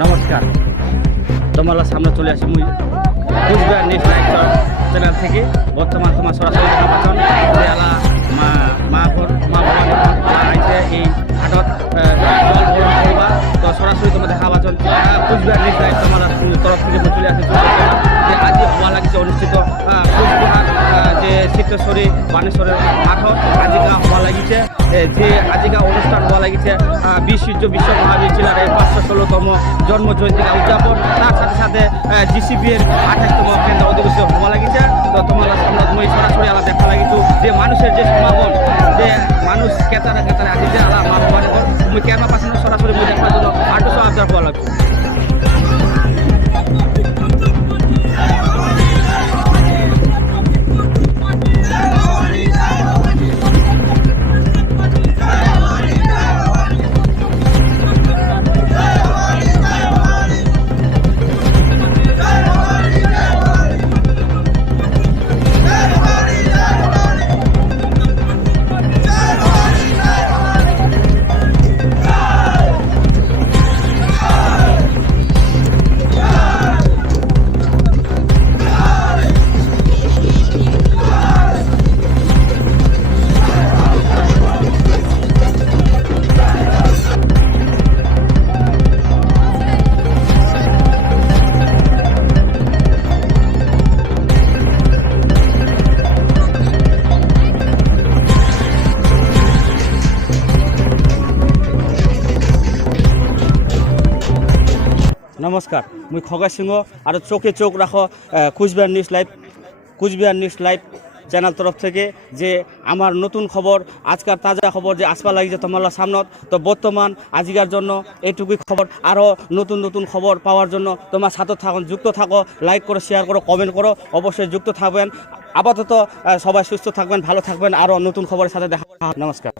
নমস্কার, তোমার সামনে চলে আসি মুই কুচবিহার নিউজ লাইভ চ্যানেল থেকে। বর্তমান তোমার সরাসরি দেখা পাচ্ছেন এলা মা ভবানী আইছে এই হাটত জল ভরণ করবা। তো সরাসরি তোমার দেখা পাচ্ছেন কুচবিহার নিউজ লাইভ তোমার তরফ থেকে চলে আসে যে আজ হওয়া লাগছে অনুষ্ঠিত কুচবিহার যে সিদ্ধেশ্বরী বানেশ্বরের মাঠত আজিকা হওয়া লাগিছে, যে আজিকা অনুষ্ঠান হওয়া লাগিছে সূর্য বিশ্ব মহাবীর জেলার 516তম জন্ম জয়ন্তী উদযাপন। তার সাথে সাথে জিসিবির 28তম কেন্দ্র অধিবেশন হওয়া লাগিছে। তো তোমার সামনে মই সরাসরি আলাদা দেখা লাগিছো যে মানুষের যে সমাগম, যে মানুষ কেতারে আসিছে আলা মা ভবানী মুই ক্যামেরা পাশে সরাসরি মই দেখার জন্য আর্টস অবজার্ভ হওয়া লাগছে। নমস্কার, মুই খগা সিংহ আর চোখে চোখ রাখো কুচবিহার নিউজ লাইভ চ্যানেল তরফ থেকে। যে আমার নতুন খবর, আজকাল তাজা খবর যে আসবা লাগিছে তোমার সামনত। তো বর্তমান আজিকার জন্য এইটুকুই খবর। আরও নতুন খবর পাওয়ার জন্য তোমার সাথে থাকুন, যুক্ত থাকো, লাইক করো, শেয়ার করো, কমেন্ট করো, অবশ্যই যুক্ত থাকবেন। আপাতত সবাই সুস্থ থাকবেন, ভালো থাকবেন, আরও নতুন খবরের সাথে দেখা। নমস্কার।